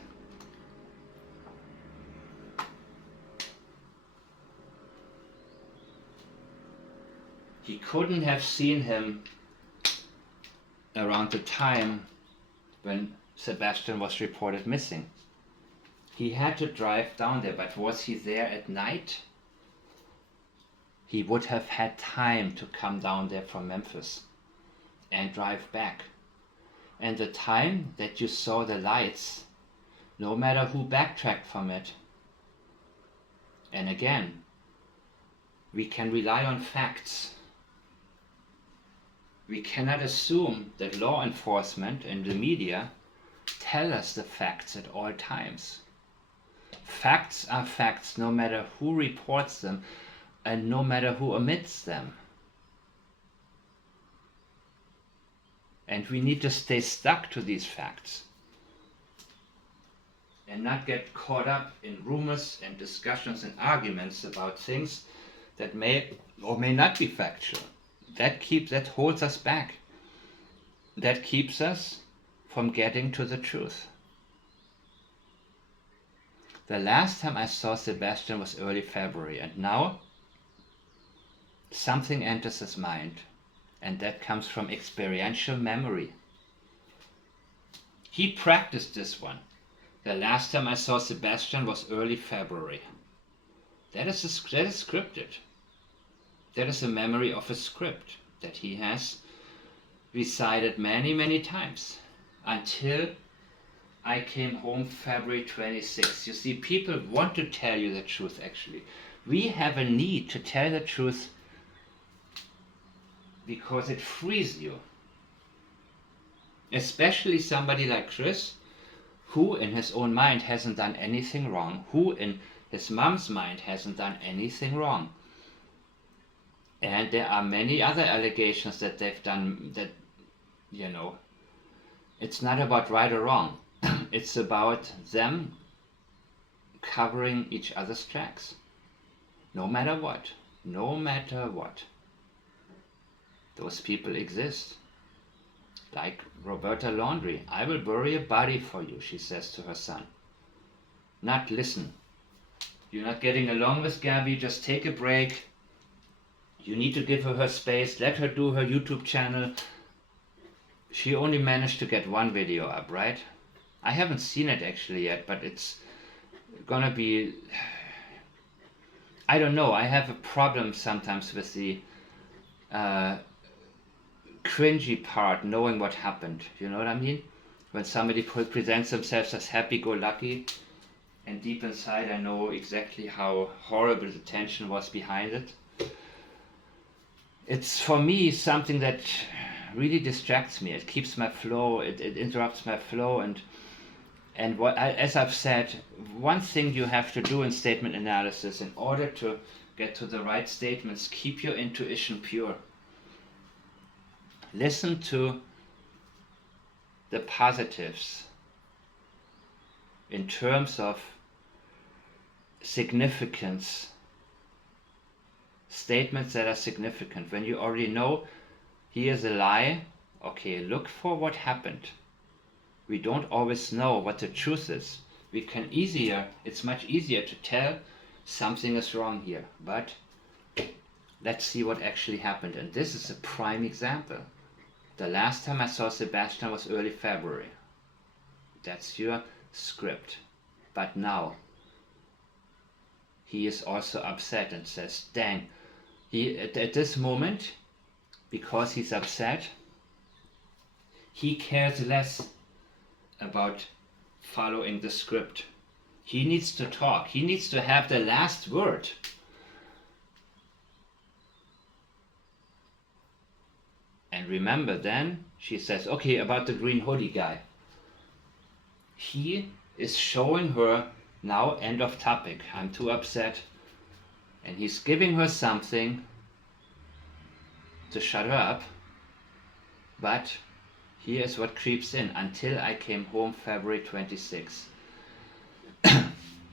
He couldn't have seen him around the time when Sebastian was reported missing. He had to drive down there, but was he there at night? He would have had time to come down there from Memphis and drive back. And the time that you saw the lights, no matter who backtracked from it, and again, we can rely on facts. We cannot assume that law enforcement and the media tell us the facts at all times. Facts are facts no matter who reports them and no matter who omits them. And we need to stay stuck to these facts and not get caught up in rumors and discussions and arguments about things that may or may not be factual. That holds us back. That keeps us from getting to the truth. The last time I saw Sebastian was early February, and now something enters his mind, and that comes from experiential memory. He practiced this one. The last time I saw Sebastian was early February. That is scripted. That is a memory of a script that he has recited many, many times until I came home February 26th. You see, people want to tell you the truth actually. We have a need to tell the truth because it frees you. Especially somebody like Chris, who in his own mind hasn't done anything wrong, who in his mom's mind hasn't done anything wrong. And there are many other allegations that they've done that, you know, it's not about right or wrong. It's about them covering each other's tracks. No matter what. No matter what. Those people exist. Like Roberta Laundrie. I will bury a body for you, she says to her son. Not listen. You're not getting along with Gabby, just take a break. You need to give her space, let her do her YouTube channel. She only managed to get one video up, right? I haven't seen it actually yet, but it's gonna be... I don't know, I have a problem sometimes with the cringy part, knowing what happened. You know what I mean? When somebody presents themselves as happy-go-lucky, and deep inside I know exactly how horrible the tension was behind it. It's for me something that really distracts me. It keeps my flow, it interrupts my flow, and what as I've said, one thing you have to do in statement analysis in order to get to the right statements, keep your intuition pure. Listen to the positives in terms of significance. Statements that are significant. When you already know here's a lie, okay, look for what happened. We don't always know what the truth is. It's much easier to tell something is wrong here, but let's see what actually happened. And this is a prime example. The last time I saw Sebastian was early February. That's your script. But now he is also upset and says, dang, at this moment, because he's upset, he cares less about following the script. He needs to talk. He needs to have the last word. And remember then, she says, okay, about the green hoodie guy. He is showing her now, end of topic. I'm too upset. And he's giving her something to shut her up. But here is what creeps in. Until I came home February 26th.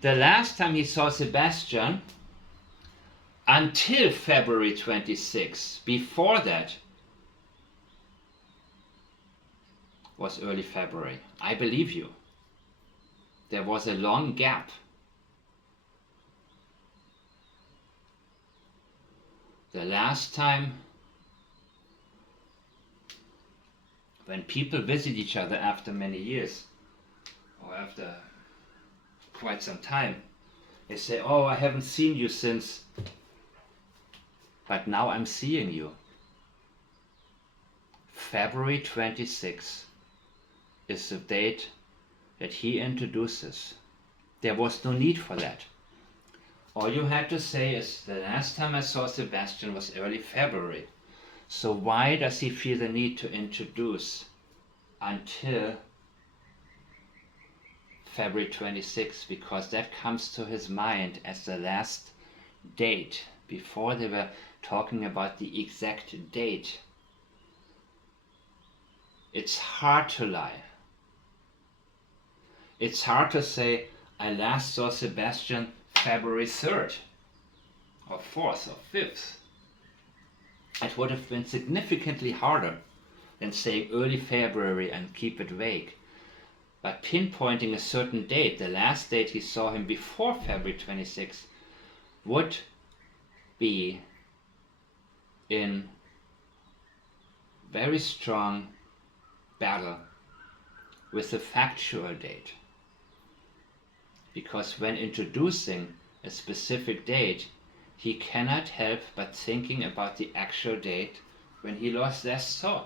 The last time he saw Sebastian, until February 26. Before that was early February. I believe you. There was a long gap. The last time when people visit each other after many years, or after quite some time, they say, oh, I haven't seen you since, but now I'm seeing you. February 26 is the date that he introduces. There was no need for that. All you had to say is, the last time I saw Sebastian was early February. So why does he feel the need to introduce until February 26? Because that comes to his mind as the last date. Before they were talking about the exact date. It's hard to lie. It's hard to say, I last saw Sebastian February 3rd, or 4th, or 5th. It would have been significantly harder than saying early February and keep it vague. But pinpointing a certain date, the last date he saw him before February 26th, would be in very strong battle with the factual date. Because when introducing a specific date, he cannot help but thinking about the actual date when he last saw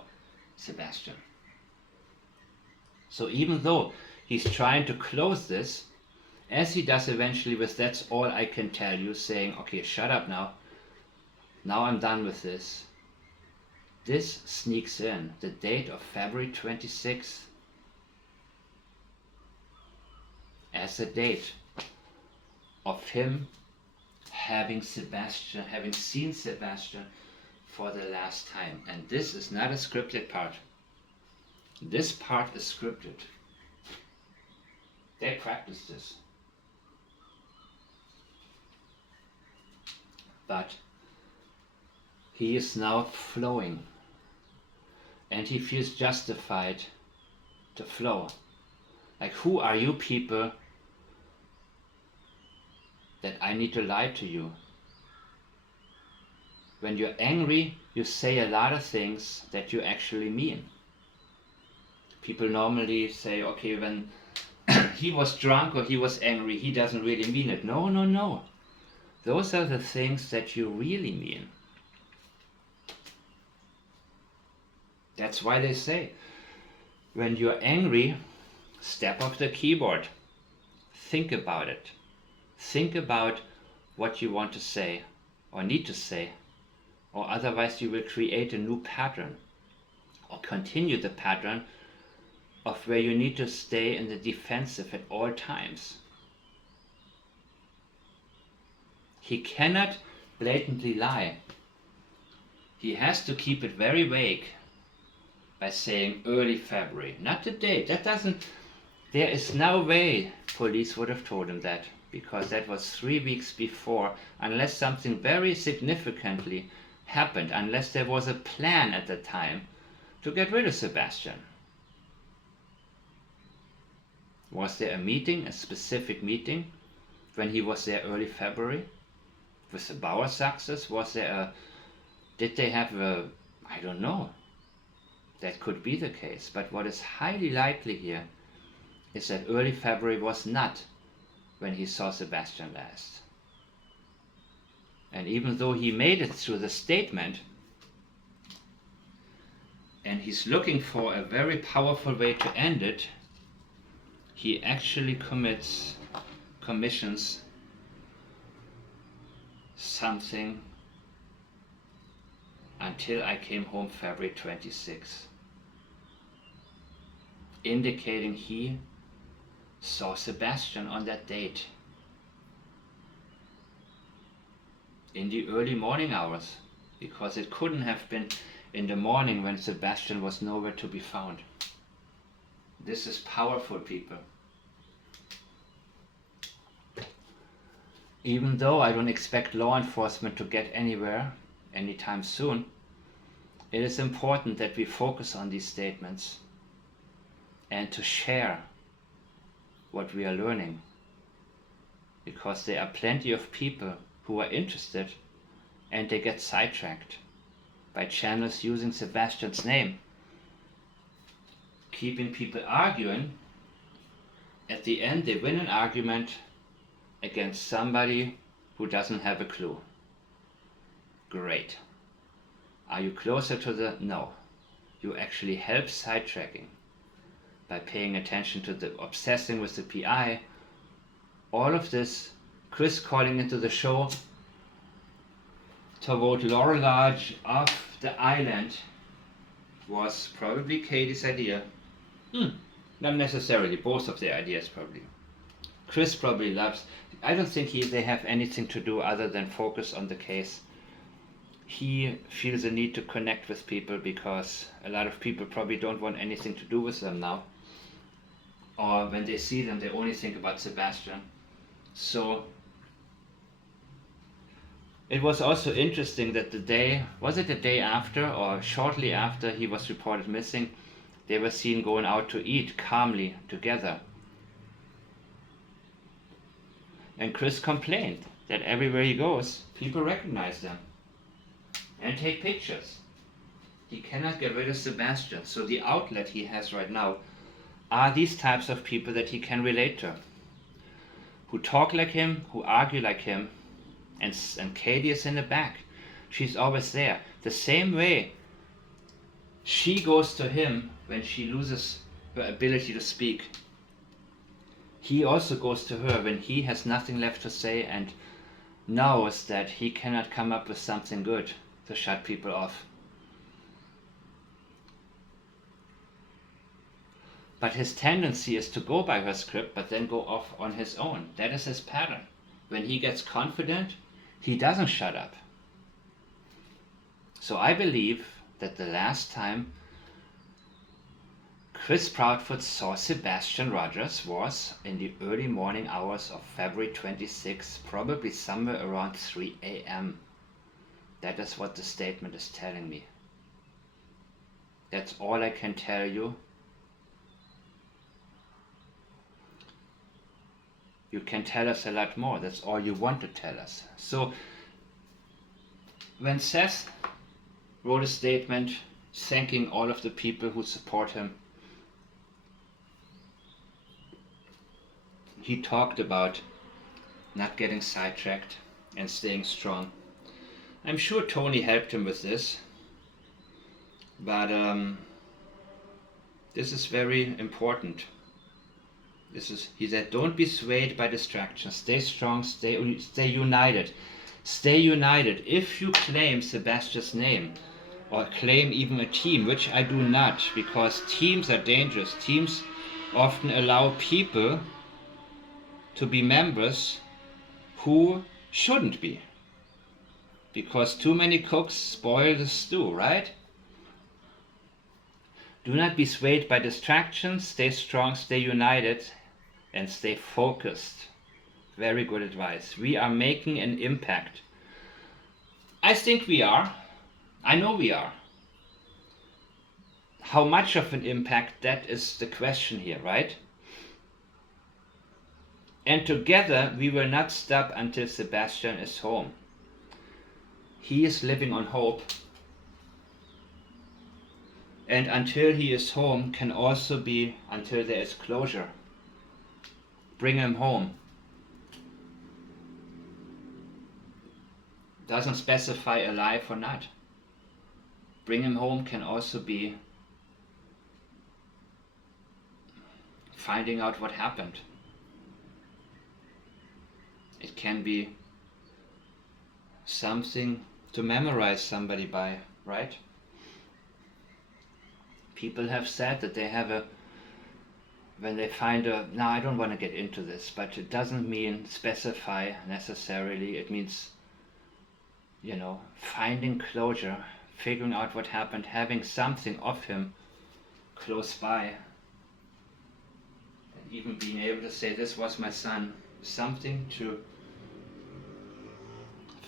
Sebastian. So even though he's trying to close this, as he does eventually with "that's all I can tell you," saying, okay, shut up now I'm done with this, this sneaks in the date of February 26th as a date of him having seen Sebastian for the last time. And this is not a scripted part. This part is scripted. They practice this. But he is now flowing, and he feels justified to flow. Like, who are you people that I need to lie to you? When you're angry, you say a lot of things that you actually mean. People normally say, okay, when he was drunk or he was angry, he doesn't really mean it. No, no, no. Those are the things that you really mean. That's why they say, when you're angry, step off the keyboard. Think about it. Think about what you want to say or need to say, or otherwise you will create a new pattern or continue the pattern of where you need to stay in the defensive at all times. He cannot blatantly lie. He has to keep it very vague by saying early February, not the date. That doesn't, there is no way police would have told him that, because that was 3 weeks before, unless something very significantly happened, unless there was a plan at the time to get rid of Sebastian. Was there a meeting, a specific meeting, when he was there early February? With the Bauer success, was there a, did they have a, I don't know. That could be the case, but what is highly likely here is that early February was not when he saw Sebastian last. And even though he made it through the statement, and he's looking for a very powerful way to end it, he actually commissions something until I came home February 26, indicating he saw Sebastian on that date in the early morning hours, because it couldn't have been in the morning when Sebastian was nowhere to be found. This is powerful, people. even though I don't expect law enforcement to get anywhere anytime soon, it is important that we focus on these statements and to share what we are learning, because there are plenty of people who are interested and they get sidetracked by channels using Sebastian's name, keeping people arguing. At the end they win an argument against somebody who doesn't have a clue. Great. Are you closer to the... No. You actually help sidetracking by paying attention to the obsessing with the PI. All of this, Chris calling into the show to vote Laurel Lodge off the island, was probably Katie's idea. Not necessarily, both of their ideas probably. Chris probably loves... I don't think they have anything to do other than focus on the case. He feels a need to connect with people because a lot of people probably don't want anything to do with them now. Or when they see them, they only think about Sebastian. So it was also interesting that the day, was it the day after or shortly after he was reported missing, they were seen going out to eat calmly together. And Chris complained that everywhere he goes, people recognize them and take pictures. He cannot get rid of Sebastian, so the outlet he has right now are these types of people that he can relate to, who talk like him, who argue like him, and Katie is in the back. She's always there. The same way she goes to him when she loses her ability to speak. He also goes to her when he has nothing left to say and knows that he cannot come up with something good to shut people off. But his tendency is to go by her script but then go off on his own. That is his pattern. When he gets confident, he doesn't shut up. So I believe that the last time Chris Proudfoot saw Sebastian Rogers was in the early morning hours of February 26, probably somewhere around 3 a.m. That is what the statement is telling me. That's all I can tell you. You can tell us a lot more. That's all you want to tell us. So when Seth wrote a statement thanking all of the people who support him, he talked about not getting sidetracked and staying strong. I'm sure Tony helped him with this, but this is very important. He said, don't be swayed by distractions. Stay strong, stay united. Stay united. If you claim Sebastian's name, or claim even a team, which I do not, because teams are dangerous. Teams often allow people to be members who shouldn't be, because too many cooks spoil the stew, right? Do not be swayed by distractions. Stay strong, stay united, and stay focused. Very good advice. We are making an impact. I think we are. I know we are. How much of an impact, that is the question here, right? And together we will not stop until Sebastian is home. He is living on hope. And until he is home can also be until there is closure. Bring him home. Doesn't specify alive or not. Bring him home can also be finding out what happened. It can be something to memorize somebody by, right? People have said that they have when they find now I don't want to get into this, but it doesn't mean specify necessarily. It means, finding closure, figuring out what happened, having something of him close by, and even being able to say, this was my son, something to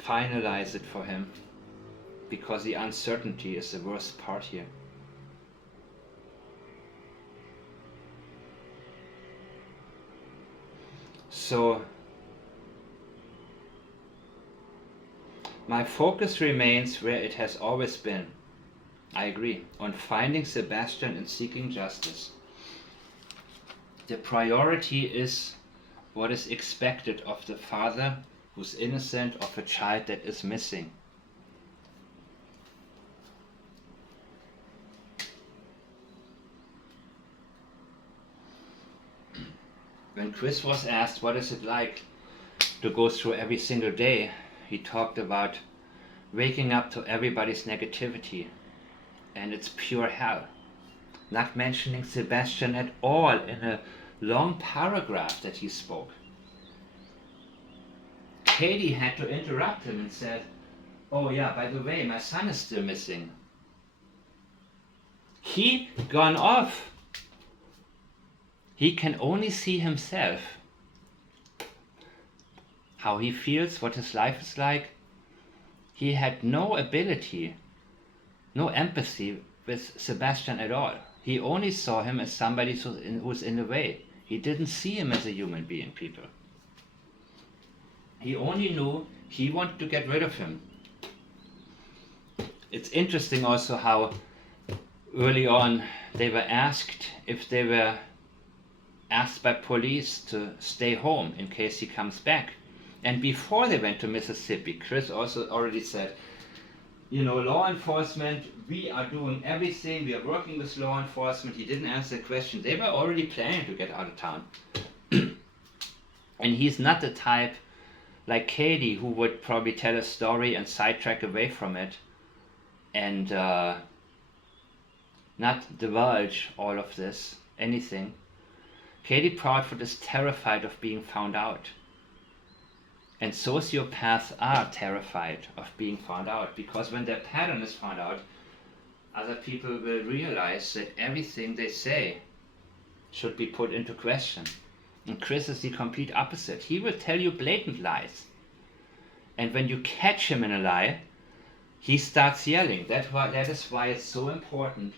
finalize it for him, because the uncertainty is the worst part here. So my focus remains where it has always been. I agree, on finding Sebastian and seeking justice. The priority is what is expected of the father who's innocent of a child that is missing. When Chris was asked what is it like to go through every single day, he talked about waking up to everybody's negativity, and it's pure hell. Not mentioning Sebastian at all in a long paragraph that he spoke. Katie had to interrupt him and said, "Oh yeah, by the way, my son is still missing." He gone off. He can only see himself. How he feels, what his life is like. He had no ability, no empathy with Sebastian at all. He only saw him as somebody who's in the way. He didn't see him as a human being, people. He only knew he wanted to get rid of him. It's interesting also how early on they were asked if they were asked by police to stay home in case he comes back. And before they went to Mississippi, Chris also already said, you know, law enforcement, we are doing everything, we are working with law enforcement. He didn't answer the question. They were already planning to get out of town. And he's not the type like Katie who would probably tell a story and sidetrack away from it and not divulge all of this, anything. Katie Proudfoot is terrified of being found out. And sociopaths are terrified of being found out, because when their pattern is found out, other people will realize that everything they say should be put into question. And Chris is the complete opposite. He will tell you blatant lies. And when you catch him in a lie, he starts yelling. That is why it's so important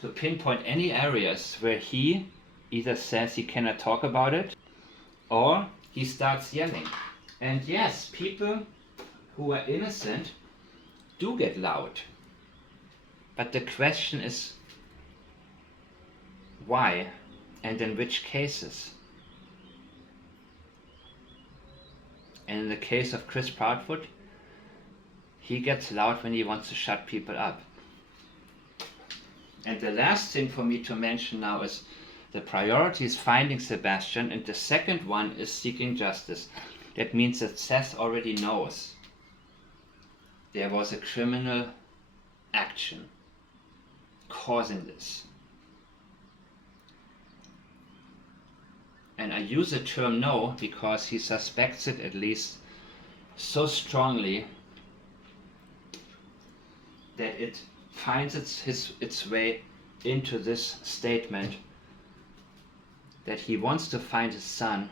to pinpoint any areas where he either says he cannot talk about it, or he starts yelling. And yes, people who are innocent do get loud. But the question is, why and in which cases? And in the case of Chris Proudfoot, he gets loud when he wants to shut people up. And the last thing for me to mention now is the priority is finding Sebastian, and the second one is seeking justice. That means that Seth already knows there was a criminal action causing this. And I use the term know because he suspects it at least so strongly that it finds its way into this statement that he wants to find his son.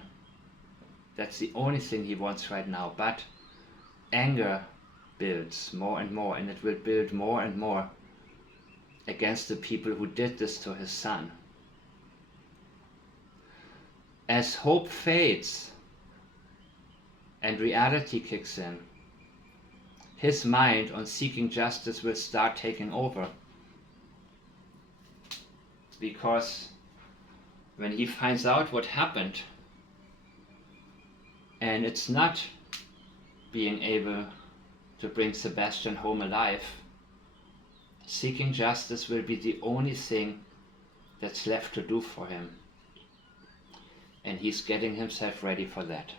That's the only thing he wants right now. But anger builds more and more, and it will build more and more against the people who did this to his son. As hope fades and reality kicks in, his mind on seeking justice will start taking over. Because when he finds out what happened, and it's not being able to bring Sebastian home alive, seeking justice will be the only thing that's left to do for him. And he's getting himself ready for that.